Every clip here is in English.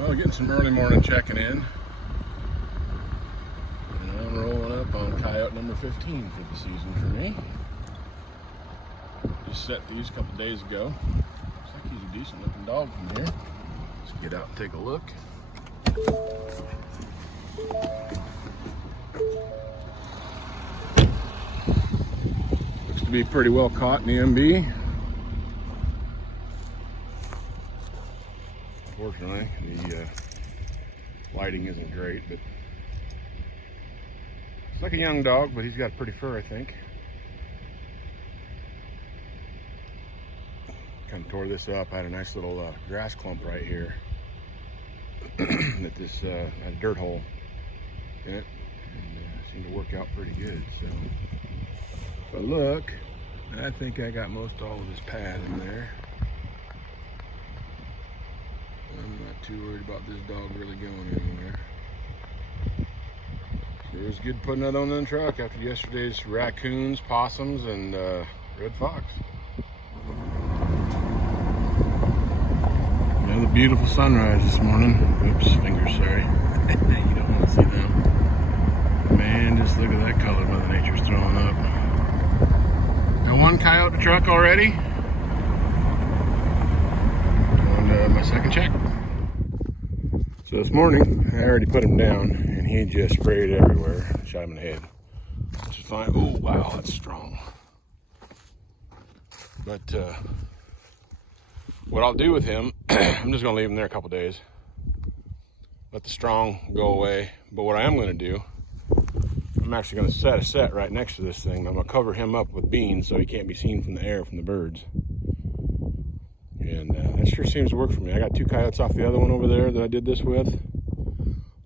Well, getting some early morning checking in. And I'm rolling up on coyote number 15 for the season for me. Just set these a couple days ago. Looks like he's a decent looking dog from here. Let's get out and take a look. Looks to be pretty well caught in the MB. Unfortunately, the lighting isn't great, but it's like a young dog, but he's got pretty fur, I think. Kind of tore this up. I had a nice little grass clump right here that this had a dirt hole in it, and seemed to work out pretty good. So, but look, I think I got most all of this pad in there. I'm not too worried about this dog really going anywhere. Sure was good putting that on the truck after yesterday's raccoons, possums, and red fox. Another beautiful sunrise this morning. Oops, fingers, sorry. You don't want to see them. Man, just look at that color Mother Nature's throwing up. Got one coyote in the truck already. And my second check. So this morning, I already put him down, and he just sprayed everywhere. Shot him in the head, which is fine. Oh, wow, that's strong. But what I'll do with him, I'm just gonna leave him there a couple days. Let the strong go away. But what I am gonna do, I'm actually gonna set a set right next to this thing. I'm gonna cover him up with beans so he can't be seen from the air from the birds. And that sure seems to work for me. I got 2 coyotes off the other one over there that I did this with.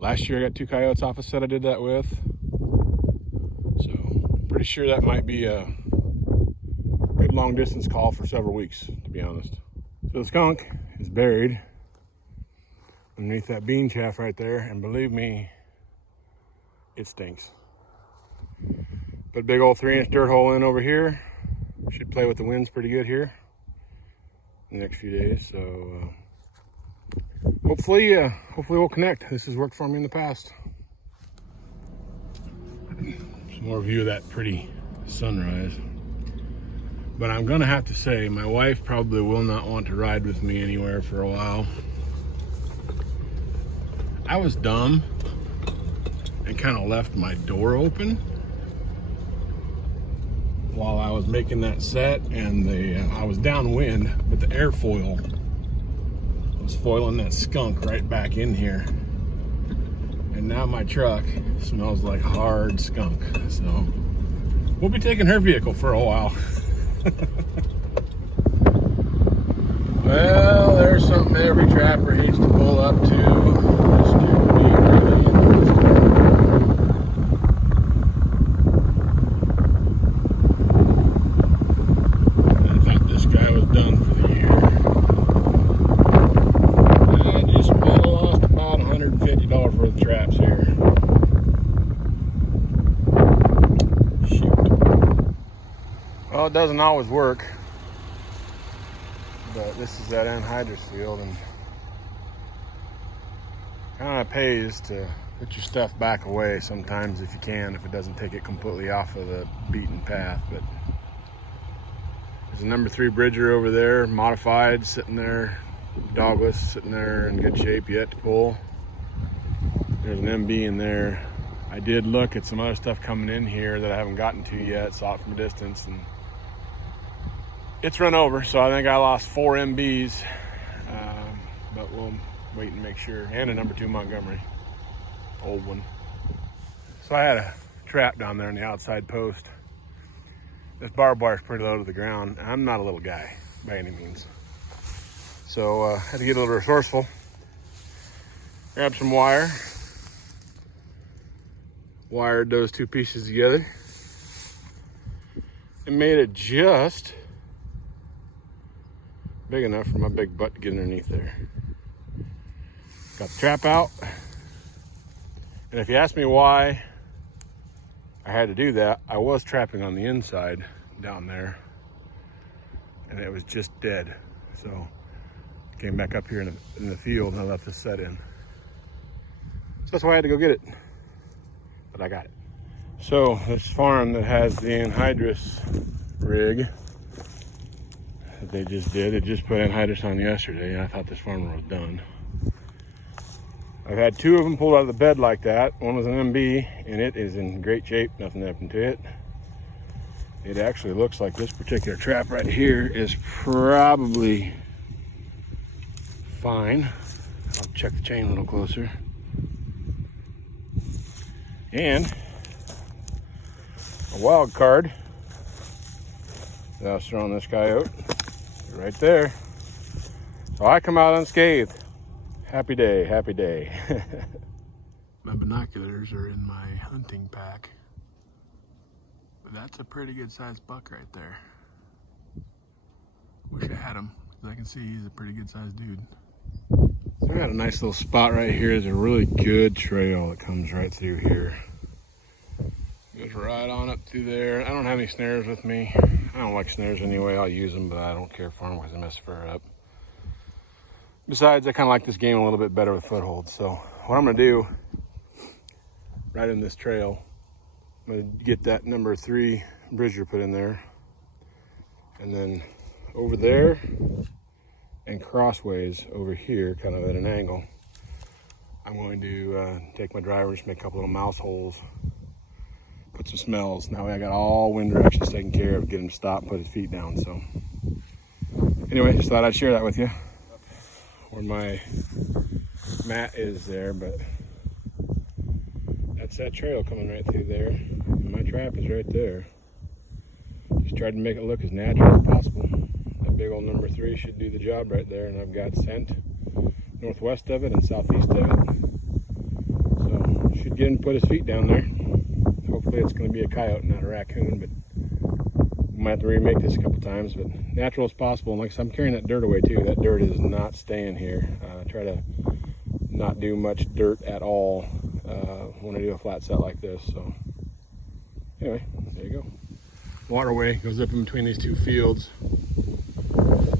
Last year I got 2 coyotes off a set I did that with. So pretty sure that might be a good long distance call for several weeks, to be honest. So the skunk is buried underneath that bean chaff right there, and believe me, it stinks. Put a big old 3-inch dirt hole in over here. Should play with the winds pretty good here in the next few days. So hopefully we'll connect. This has worked for me in the past. Some more view of that pretty sunrise. But I'm gonna have to say, my wife probably will not want to ride with me anywhere for a while. I was dumb and kind of left my door open while I was making that set, and I was downwind, but the airfoil was foiling that skunk right back in here. And now my truck smells like hard skunk. So we'll be taking her vehicle for a while. Well, there's something every trapper hates to pull up to. I think this guy was done for the year. I just lost about $150 worth of traps here. Shoot. Well, it doesn't always work. But this is that anhydrous field, and kind of pays to put your stuff back away sometimes if you can, if it doesn't take it completely off of the beaten path. But there's a number 3 Bridger over there, modified, sitting there, dogless, sitting there in good shape yet to pull. There's an MB in there. I did look at some other stuff coming in here that I haven't gotten to yet, saw it from a distance, and it's run over, so I think I lost 4 MBs, but we'll wait and make sure. And a number 2 Montgomery, old one. So I had a trap down there on the outside post. This barbed wire is pretty low to the ground. I'm not a little guy by any means, so I had to get a little resourceful. Grab some wire, wired those 2 pieces together, and made it just big enough for my big butt to get underneath there. Got the trap out, and if you ask me why I had to do that, I was trapping on the inside down there, and it was just dead. So Came back up here in the field and I left this set in. So that's why I had to go get it. But I got it. So this farm that has the anhydrous rig that they just did, it just put anhydrous on yesterday. I thought this farmer was done. I've had 2 of them pulled out of the bed like that. One was an MB and it is in great shape, nothing happened to it. It actually looks like this particular trap right here is probably fine. I'll check the chain a little closer. And a wild card that I was throwing this coyote right there. So I come out unscathed. Happy day, happy day. My binoculars are in my hunting pack. But that's a pretty good sized buck right there. Wish I had him, because I can see he's a pretty good sized dude. So I got a nice little spot right here. There's a really good trail that comes right through here. Goes right on up through there. I don't have any snares with me. I don't like snares anyway. I'll use them, but I don't care for them because they mess fur up. Besides, I kind of like this game a little bit better with footholds. So what I'm going to do, right in this trail, I'm going to get that number 3 bridger put in there. And then over there and crossways over here, kind of at an angle, I'm going to take my driver, just make a couple little mouth holes, put some smells. Now I got all wind directions taken care of, get him to stop and put his feet down. So anyway, just thought I'd share that with you. Where my mat is there, but that's that trail coming right through there. And my trap is right there. Just tried to make it look as natural as possible. That big old number 3 should do the job right there, and I've got scent northwest of it and southeast of it. So should get him to put his feet down there. Hopefully it's going to be a coyote, not a raccoon, but we might have to remake this a couple times, but natural as possible. And like I said, I'm carrying that dirt away too. That dirt is not staying here. Try to not do much dirt at all when I do a flat set like this. So anyway, there you go. Waterway goes up in between these 2 fields.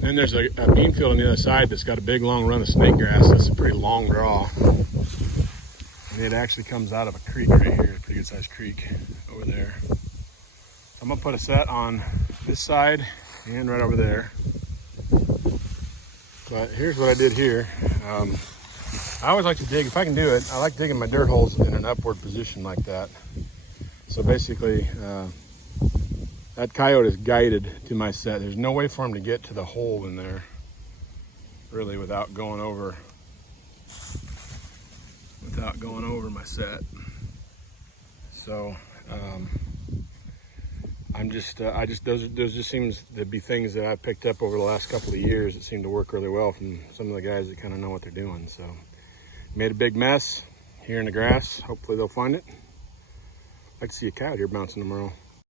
Then there's a bean field on the other side that's got a big long run of snake grass. That's a pretty long draw. And it actually comes out of a creek right here, a pretty good sized creek over there. I'm gonna put a set on this side and right over there. But here's what I did here. I always like to dig, if I can do it, I like digging my dirt holes in an upward position like that. So basically, that coyote is guided to my set. There's no way for him to get to the hole in there, really, without going over my set. So those just seems to be things that I've picked up over the last couple of years that seem to work really well from some of the guys that kind of know what they're doing. So made a big mess here in the grass. Hopefully they'll find it. I'd like to see a coyote here bouncing tomorrow.